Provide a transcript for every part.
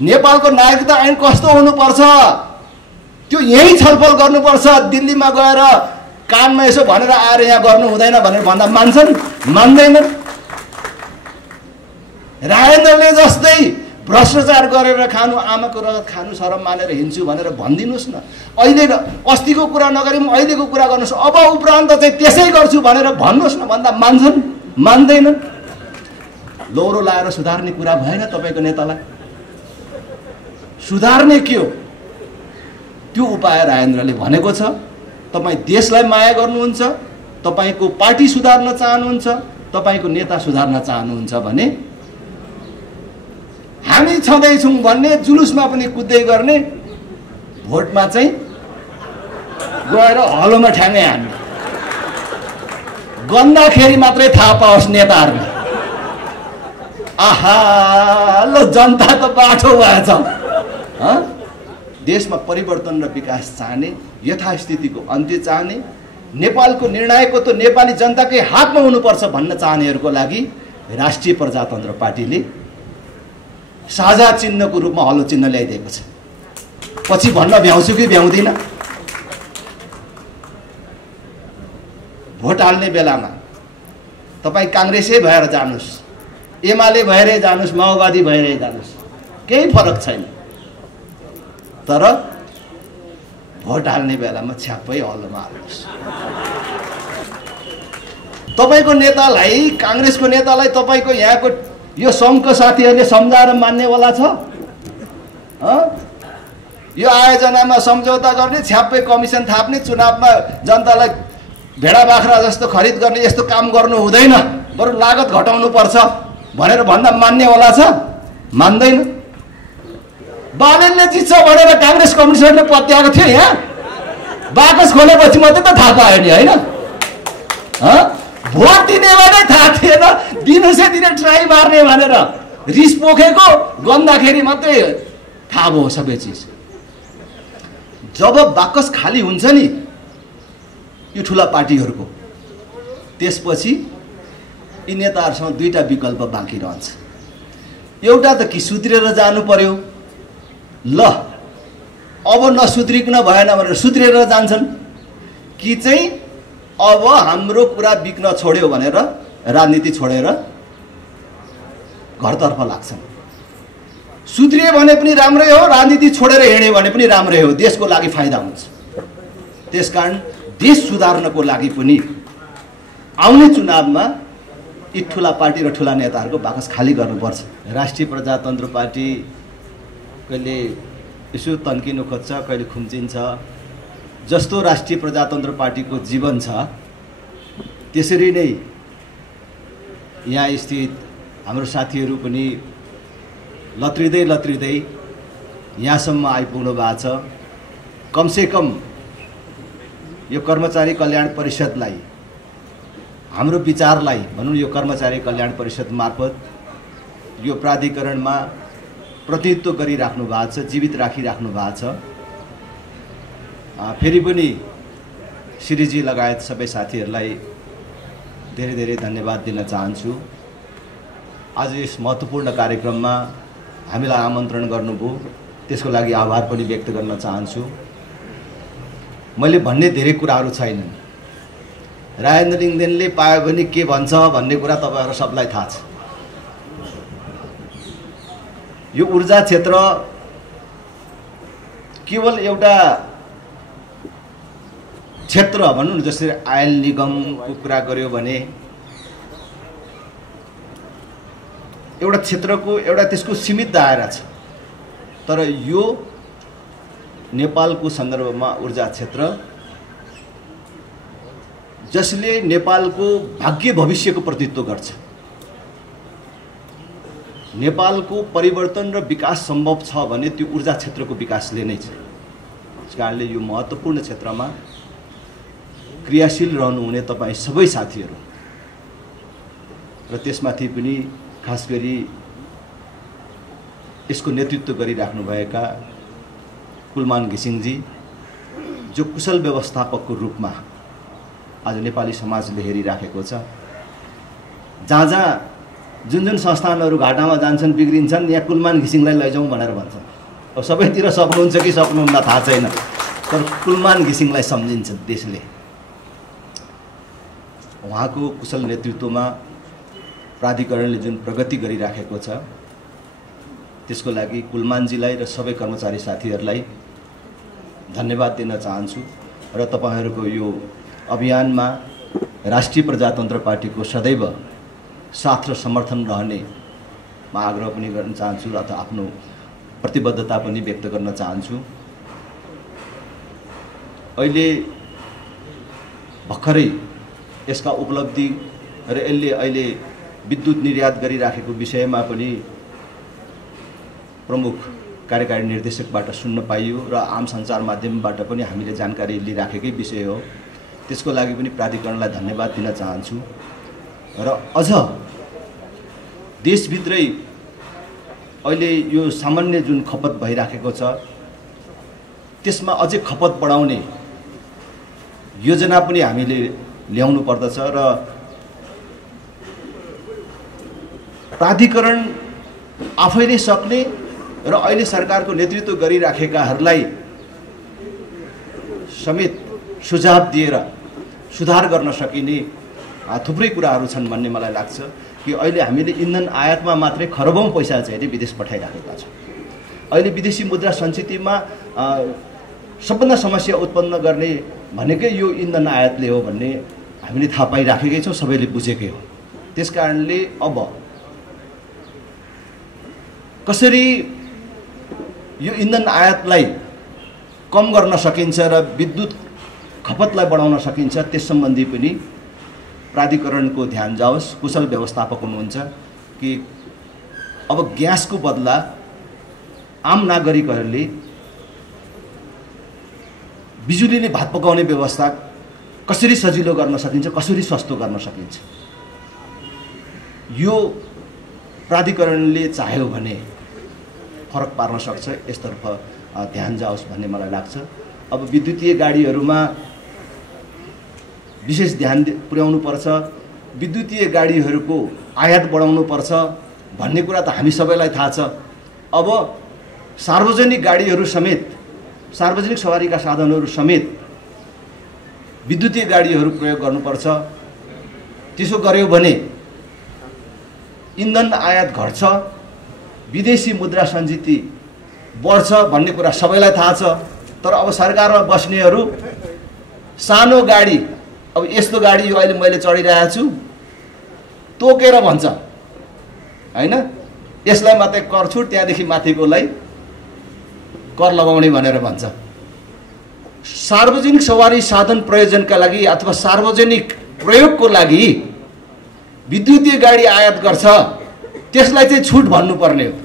नेपालको नागरिकता ऐन कस्तो हुनुपर्छ त्यो यही छलफल गर्नुपर्छ। दिल्लीमा गएर कानमा यसो भनेर आएर यहाँ गर्नु हुँदैन भनेर भन्दा मान्छन्? मान्दैनन्। राजेन्द्रले जस्तै भ्रष्टाचार गरेर खानु, आमाको रगत खानु शरम मानेर हिँड्छु भनेर भनिदिनुहोस् न। अहिले अस्तिको कुरा नगरी अहिलेको कुरा गर्नुहोस्, अब उपरान्त चाहिँ त्यसै गर्छु भनेर भन्नुहोस् न। भन्दा मान्छन्? मान्दैनन्। लौरो लाएर सुधार्ने कुरा भएन। तपाईँको नेतालाई सुधार्ने के हो त्यो उपाय राजेन्द्रले भनेको छ। तपाईँ देशलाई माया गर्नुहुन्छ, तपाईँको पार्टी सुधार्न चाहनुहुन्छ, तपाईँको नेता सुधार्न चाहनुहुन्छ भने हामी छँदैछौँ भन्ने जुलुसमा पनि कुद्दै गर्ने, भोटमा चाहिँ गएर हलोमा ठ्याङ्गै हान्ने, गन्दाखेरि मात्रै थाहा पाओस् नेताहरूले। आहा, ल जनता त बाठो भएछ। देशमा परिवर्तन र विकास चाहने, यथास्थितिको अन्त्य चाहने, नेपालको निर्णायकको त नेपाली जनताकै हातमा हुनुपर्छ भन्न चाहनेहरूको लागि राष्ट्रिय प्रजातन्त्र पार्टीले साझा चिन्हको रूपमा हलो चिन्ह ल्याइदिएको छ। पछि भन्न भ्याउँछु कि भ्याउँदिन? भोट हाल्ने बेलामा तपाईँ काङ्ग्रेसै भएर जानुहोस्, एमाले भएरै जानुहोस्, माओवादी भएरै जानुहोस्, केही फरक छैन। तर भोट हाल्ने बेलामा छ्याप्पै हलोमा हाल्नुहोस्। तपाईँको नेतालाई, काङ्ग्रेसको नेतालाई तपाईँको यहाँको यो सङ्घको साथीहरूले सम्झाएर मान्नेवाला छ? यो आयोजनामा सम्झौता गर्ने, छ्याप्पै कमिसन थाप्ने, चुनावमा जनतालाई भेडा बाख्रा जस्तो खरिद गर्ने, यस्तो काम गर्नु हुँदैन, बरु लागत घटाउनु पर्छ भनेर भन्दा मान्नेवाला छ? मान्दैन। बालेनले जित्छ भनेर काङ्ग्रेस कम्युनिस्टहरूले पत्याएको थियो। यहाँ बाकस खोलेपछि मात्रै त थाहा पायो नि, होइन? भोट दिनेमा नै थाहा थिएन, दिनुसै दिने ट्राई मार्ने भनेर रिस पोखेको, गन्दाखेरि मात्रै थाहा भयो सबै चिज। जब बाकस खाली हुन्छ नि यो ठुला पार्टीहरूको, त्यसपछि यी नेताहरूसँग दुईटा विकल्प बाँकी रहन्छ। एउटा त कि सुध्रेर जानु पर्यो, ल अब नसुध्रिकन भएन भनेर सुध्रेर जान्छन्, कि चाहिँ अब हाम्रो कुरा बिग्न छोड्यो भनेर राजनीति छोडेर घरतर्फ लाग्छन्। सुध्रियो भने पनि राम्रै हो, राजनीति छोडेर हिँड्यो भने पनि राम्रै हो, देशको लागि फाइदा हुन्छ। त्यसकारण देश सुधार्नको लागि पनि आउने चुनावमा यी ठुला पार्टी र ठुला नेताहरूको बाकस खाली गर्नुपर्छ। राष्ट्रिय प्रजातन्त्र पार्टी कहिले यसो तन्किनु खोज्छ, कहिले खुम्चिन्छ। जस्तो राष्ट्रिय प्रजातन्त्र पार्टीको जीवन छ त्यसरी नै यहाँ स्थित हाम्रो साथीहरू पनि लत्रिँदै लत्रिँदै यहाँसम्म आइपुग्नु भएको छ। कमसेकम यो कर्मचारी कल्याण परिषदलाई, हाम्रो विचारलाई भनौँ, यो कर्मचारी कल्याण परिषद मार्फत यो प्राधिकरणमा प्रतिनिधित्व गरिराख्नु भएको छ, जीवित राखिराख्नु भएको छ। फेरि पनि श्रीजी लगायत सबै साथीहरूलाई धेरै धेरै धन्यवाद दिन चाहन्छु। आज यस महत्त्वपूर्ण कार्यक्रममा हामीलाई आमन्त्रण गर्नुभयो, त्यसको लागि आभार पनि व्यक्त गर्न चाहन्छु। मैले भन्ने धेरै कुराहरू छैनन्। राजेन्द्र लिङ्गदेनले पायो भने के भन्छ भन्ने कुरा तपाईँहरू सबलाई थाहा छ। यो ऊर्जा क्षेत्र केवल एउटा क्षेत्र भनौँ न, जसरी आयल निगमको कुरा गर्यो भने एउटा क्षेत्रको एउटा त्यसको सीमित दायरा छ। तर यो नेपालको सन्दर्भमा ऊर्जा क्षेत्र जसले नेपालको भाग्य भविष्यको प्रतिनिधित्व गर्छ, नेपालको परिवर्तन र विकास सम्भव छ भने त्यो ऊर्जा क्षेत्रको विकासले नै छ। त्यस कारणले यो महत्त्वपूर्ण क्षेत्रमा क्रियाशील रहनुहुने तपाईँ सबै साथीहरू र त्यसमाथि पनि खास गरी यसको नेतृत्व गरिराख्नुभएका कुलमान घिसिङजी, जो कुशल व्यवस्थापकको रूपमा आज नेपाली समाजले हेरिराखेको छ। जहाँ जहाँ जुन जुन संस्थानहरू घाटामा जान्छन् बिग्रिन्छन् यहाँ कुलमान घिसिङलाई लैजाउँ भनेर भन्छन्। अब सबैतिर सक्नुहुन्छ कि सक्नुहुन्न थाहा छैन, तर कुलमान घिसिङलाई सम्झिन्छ देशले। उहाँको कुशल नेतृत्वमा प्राधिकरणले जुन प्रगति गरिराखेको छ त्यसको लागि कुलमानजीलाई र सबै कर्मचारी साथीहरूलाई धन्यवाद दिन चाहन्छु र तपाईहरूको यो अभियानमा राष्ट्रिय प्रजातन्त्र पार्टीको सदैव साथ र समर्थन रहने म आग्रह पनि गर्न चाहन्छु र आफ्नो प्रतिबद्धता पनि व्यक्त गर्न चाहन्छु। अहिले भर्खरै यसका उपलब्धि र यसले अहिले विद्युत निर्यात गरिराखेको विषयमा पनि प्रमुख कार्यकारी निर्देशकबाट सुन्न पाइयो र आम सञ्चार माध्यमबाट पनि हामीले जानकारी लिइराखेकै विषय हो। त्यसको लागि पनि प्राधिकरणलाई धन्यवाद दिन चाहन्छु र अझ देशभित्रै अहिले यो सामान्य जुन खपत भइराखेको छ त्यसमा अझै खपत बढाउने योजना पनि हामीले ल्याउनु पर्दछ र प्राधिकरण आफैले सक्ने र अहिले सरकारको नेतृत्व गरिराखेकाहरूलाई समेत सुझाव दिएर सुधार गर्न सकिने थुप्रै कुराहरू छन् भन्ने मलाई लाग्छ कि अहिले हामीले इन्धन आयातमा मात्रै खरबौं पैसा चाहिँ विदेश पठाइराखेका छौँ। अहिले विदेशी मुद्रा सञ्चितमा सबभन्दा समस्या उत्पन्न गर्ने भनेकै यो इन्धन आयातले हो भन्ने हामीले थाहा पाइराखेकै छौँ, सबैले बुझेकै हो। त्यसकारणले अब कसरी यो इन्धन आयातलाई कम गर्न सकिन्छ र विद्युत खपतलाई बढाउन सकिन्छ त्यस सम्बन्धी पनि प्राधिकरणको ध्यान जाओस्। कुशल व्यवस्थापक हुनुहुन्छ कि अब ग्यासको बदला आम नागरिकहरूले बिजुलीले भात पकाउने व्यवस्था कसरी सजिलो गर्न सकिन्छ, कसरी सस्तो गर्न सकिन्छ, यो प्राधिकरणले चाह्यो भने फरक पार्न सक्छ। यसतर्फ ध्यान जाओस् भन्ने मलाई लाग्छ। अब विद्युतीय गाडीहरूमा विशेष ध्यान पुर्याउनु पर्छ, विद्युतीय गाडीहरूको आयात बढाउनु पर्छ भन्ने कुरा त हामी सबैलाई थाहा छ। अब सार्वजनिक गाडीहरू समेत, सार्वजनिक सवारीका साधनहरू समेत विद्युतीय गाडीहरू प्रयोग गर्नुपर्छ। त्यसो गर्यो भने इन्धन आयात घट्छ, विदेशी मुद्रा सञ्चिति बढ्छ भन्ने कुरा सबैलाई थाहा छ। तर अब सरकारमा बस्नेहरू सानो गाडी, अब यस्तो गाडी यो अहिले मैले चढिरहेको छु तोकेर भन्छ हैन, यसलाई मात्रै कर छुट, त्यहाँदेखि माथिकोलाई कर लगाउने भनेर भन्छ। सार्वजनिक सवारी साधन प्रयोजनका लागि अथवा सार्वजनिक प्रयोगको लागि विद्युतीय गाडी आयात गर्छ त्यसलाई चाहिँ छुट भन्नुपर्ने हो।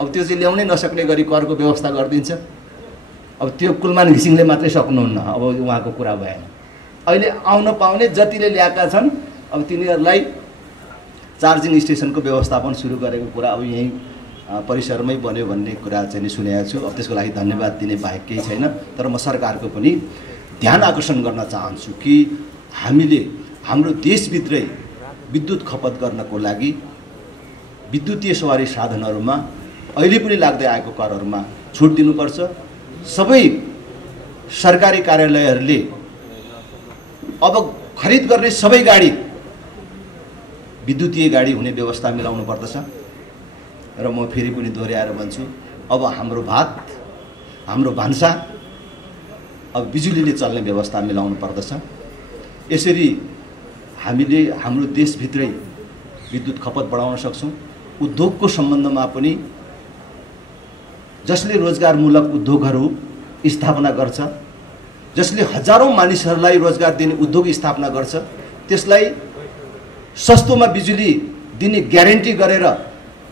अब त्यो चाहिँ ल्याउनै नसक्ने गरी करको व्यवस्था गरिदिन्छ। अब त्यो कुलमान घिसिङले मात्रै सक्नुहुन्न, अब उहाँको कुरा भएन। अहिले आउन पाउने जतिले ल्याएका छन् अब तिनीहरूलाई चार्जिङ स्टेसनको व्यवस्थापन सुरु गरेको कुरा अब यहीँ परिसरमै बन्यो भन्ने कुरा चाहिँ सुनेको छु। अब त्यसको लागि धन्यवाद दिने बाहेक केही छैन। तर म सरकारको पनि ध्यान आकर्षण गर्न चाहन्छु कि हामीले हाम्रो देशभित्रै विद्युत खपत गर्नको लागि विद्युतीय सवारी साधनहरूमा अहिले पनि लाग्दै आएको करहरूमा छुट दिनुपर्छ। सबै सरकारी कार्यालयहरूले अब खरिद गर्ने सबै गाडी विद्युतीय गाडी हुने व्यवस्था मिलाउनु पर्दछ। र म फेरि पनि दोहोऱ्याएर भन्छु, अब हाम्रो भात, हाम्रो भान्सा अब बिजुलीले चल्ने व्यवस्था मिलाउनु पर्दछ। यसरी हामीले हाम्रो देशभित्रै विद्युत खपत बढाउन सक्छौँ। उद्योगको सम्बन्धमा पनि जसले रोजगारमूलक उद्योगहरू स्थापना गर्छ, जसले हजारौं मानिसहरूलाई रोजगार दिने उद्योग स्थापना गर्छ, त्यसलाई सस्तोमा बिजुली दिने ग्यारेन्टी गरेर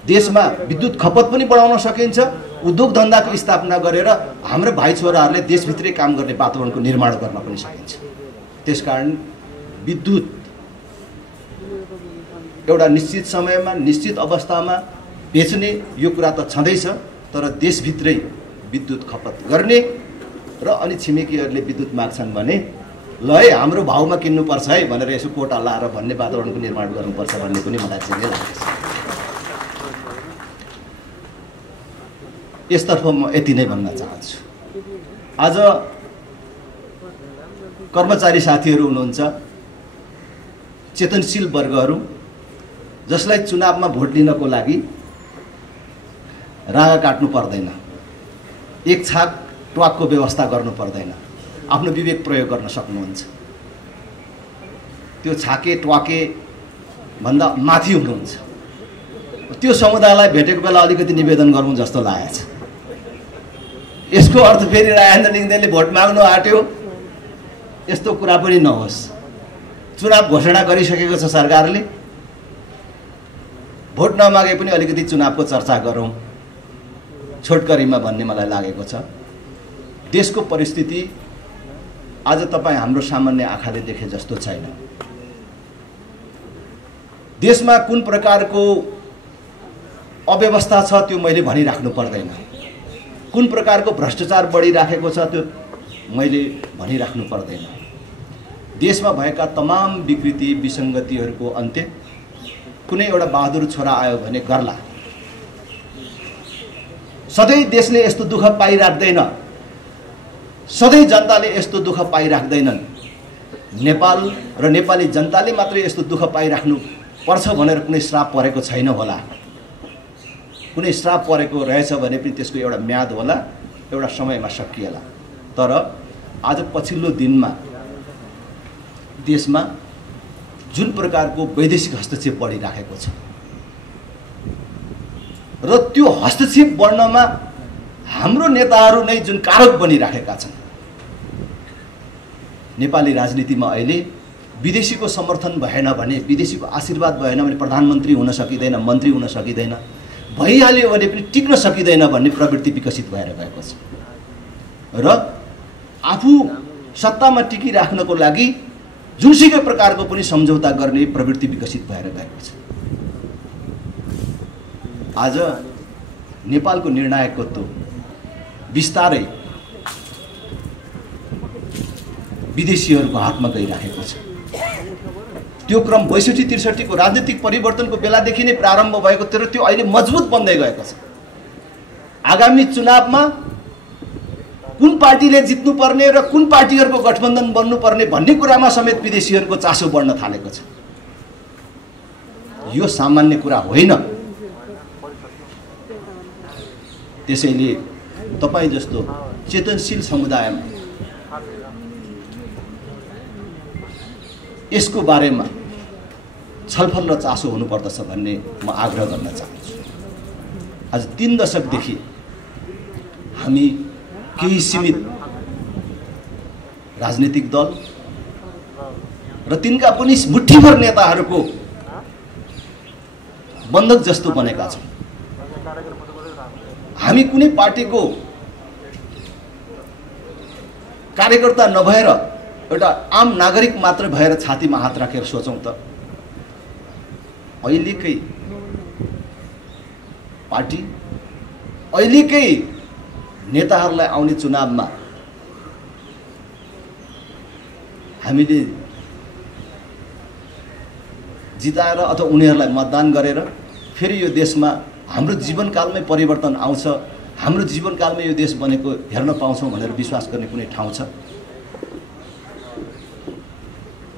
देशमा विद्युत खपत पनि बढाउन सकिन्छ। उद्योग धन्दाको स्थापना गरेर हाम्रो भाइ छोराहरूले देशभित्रै काम गर्ने वातावरणको निर्माण गर्न पनि सकिन्छ। त्यसकारण विद्युत एउटा निश्चित समयमा निश्चित अवस्थामा बेच्ने यो कुरा त छँदैछ, तर देशभित्रै विद्युत खपत गर्ने र अनि छिमेकीहरूले विद्युत माग्छन् भने ल है हाम्रो भाउमा किन्नुपर्छ है भनेर यसो कोट हल्लाएर भन्ने वातावरणको निर्माण गर्नुपर्छ भन्ने पनि मलाई चाहिँ लागेको छ। यसतर्फ म यति नै भन्न चाहन्छु। आज कर्मचारी साथीहरू हुनुहुन्छ, चेतनशील वर्गहरू, जसलाई चुनावमा भोट लिनको लागि रागा काट्नु पर्दैन, एक छाक ट्वाकको व्यवस्था गर्नु पर्दैन, आफ्नो विवेक प्रयोग गर्न सक्नुहुन्छ। त्यो छाके ट्वाके भन्दा माथि हुनुहुन्छ। त्यो समुदायलाई भेटेको बेला अलिकति निवेदन गरौँ जस्तो लागेको छ। यसको अर्थ फेरि राजेन्द्र लिङ्गदेनले भोट माग्नु आट्यो यस्तो कुरा पनि नहोस्। चुनाव घोषणा गरिसकेको छ सरकारले, भोट नमागे पनि अलिकति चुनावको चर्चा गरौँ छोटकरीमा भन्ने मलाई लागेको छ। देशको परिस्थिति आज तपाईँ हाम्रो सामान्य आँखाले देखे जस्तो छैन। देशमा कुन प्रकारको अव्यवस्था छ त्यो मैले भनिराख्नु पर्दैन, कुन प्रकारको भ्रष्टाचार बढिराखेको छ त्यो मैले भनिराख्नु पर्दैन। देशमा भएका तमाम विकृति विसङ्गतिहरूको अन्त्य कुनै एउटा बहादुर छोरा आयो भने गर्ला। सधैँ देशले यस्तो दुःख पाइराख्दैन, सधैँ जनताले यस्तो दुःख पाइराख्दैनन्। नेपाल र नेपाली जनताले मात्रै यस्तो दुःख पाइराख्नु पर्छ भनेर कुनै श्राप परेको छैन होला। कुनै श्राप परेको रहेछ भने पनि त्यसको एउटा म्याद होला, एउटा समयमा सकिएला। तर आज पछिल्लो दिनमा देशमा जुन प्रकारको वैदेशिक हस्तक्षेप बढिराखेको छ र त्यो हस्तक्षेप बढ्नमा हाम्रो नेताहरू नै जुन कारक बनिराखेका छन्। नेपाली राजनीतिमा अहिले विदेशीको समर्थन भएन भने, विदेशीको आशीर्वाद भएन भने प्रधानमन्त्री हुन सकिँदैन, मन्त्री हुन सकिँदैन, भइहाल्यो भने पनि टिक्न सकिँदैन भन्ने प्रवृत्ति विकसित भएर गएको छ र आफू सत्तामा टिकिराख्नको लागि जुनसुकै प्रकारको पनि सम्झौता गर्ने प्रवृत्ति विकसित भएर गएको छ। आज नेपालको निर्णायकत्व बिस्तारै विदेशीहरूको हातमा गइराखेको छ। त्यो क्रम 62-63 को राजनीतिक परिवर्तनको बेलादेखि नै प्रारम्भ भएको थियो र त्यो अहिले मजबुत बन्दै गएको छ। आगामी चुनावमा कुन पार्टीले जित्नुपर्ने र कुन पार्टीहरूको गठबन्धन बन्नुपर्ने भन्ने कुरामा समेत विदेशीहरूको चासो बढ्न थालेको छ। यो सामान्य कुरा होइन। त्यसैले तपाईँ जस्तो चेतनशील समुदायमा यसको बारेमा छलफल र चासो हुनुपर्दछ भन्ने म आग्रह गर्न चाहन्छु। आज 3 दशकदेखि हामी केही सीमित राजनीतिक दल र तिनका पनि मुठ्ठीभर नेताहरूको बन्धक जस्तो बनेका छौँ। हामी कुनै पार्टीको कार्यकर्ता नभएर एउटा आम नागरिक मात्र भएर छातीमा हात राखेर सोचौँ त अहिलेकै पार्टी, अहिलेकै नेताहरूलाई आउने चुनावमा हामीले जिताएर अथवा उनीहरूलाई मतदान गरेर फेरि यो देशमा हाम्रो जीवनकालमै परिवर्तन आउँछ, हाम्रो जीवनकालमै यो देश बनेको हेर्न पाउँछौँ भनेर विश्वास गर्ने कुनै ठाउँ छ?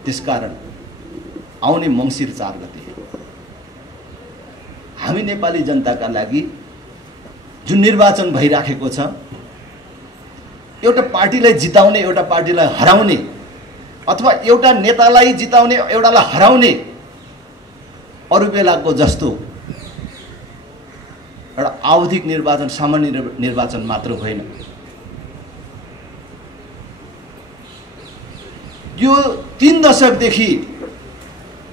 त्यसकारण आउने मङ्सिर 4 गते हामी नेपाली जनताका लागि जुन निर्वाचन भइराखेको छ, एउटा पार्टीलाई जिताउने, एउटा पार्टीलाई हराउने अथवा एउटा नेतालाई जिताउने, एउटालाई हराउने अरू बेलाको जस्तो एउटा आवधिक निर्वाचन, सामान्य निर्वाचन मात्र होइन। यो 3 दशकदेखि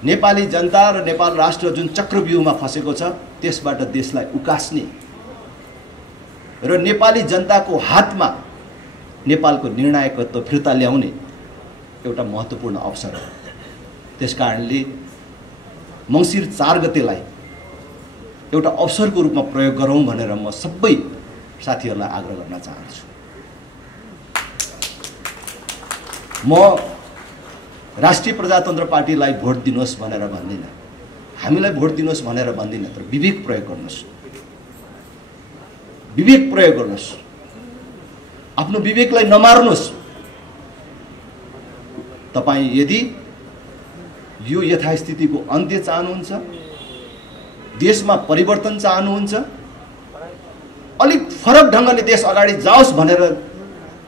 नेपाली जनता र नेपाल राष्ट्र जुन चक्रव्यूहमा फसेको छ त्यसबाट देशलाई उकास्ने र नेपाली जनताको हातमा नेपालको निर्णायकत्व फिर्ता ल्याउने एउटा महत्त्वपूर्ण अवसर हो। त्यसकारणले मङ्सिर 4 गतेलाई एउटा अवसरको रूपमा प्रयोग गरौँ भनेर म सबै साथीहरूलाई आग्रह गर्न चाहन्छु। म राष्ट्रिय प्रजातन्त्र पार्टीलाई भोट दिनुहोस् भनेर भन्दिन, हामीलाई भोट दिनुहोस् भनेर भन्दिन, तर विवेक प्रयोग गर्नुहोस्, विवेक प्रयोग गर्नुहोस्, आफ्नो विवेकलाई नमार्नुहोस्। तपाईं यदि यो यथास्थितिको अन्त्य चाहनुहुन्छ, देशमा परिवर्तन चाहनुहुन्छ, अलिक फरक ढङ्गले देश अगाडि जाओस् भनेर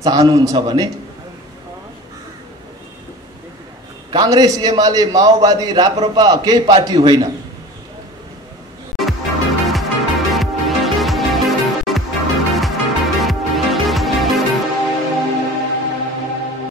चाहनुहुन्छ भने कांग्रेस, एमाले, माओवादी, राप्रपा केही पार्टी होइन,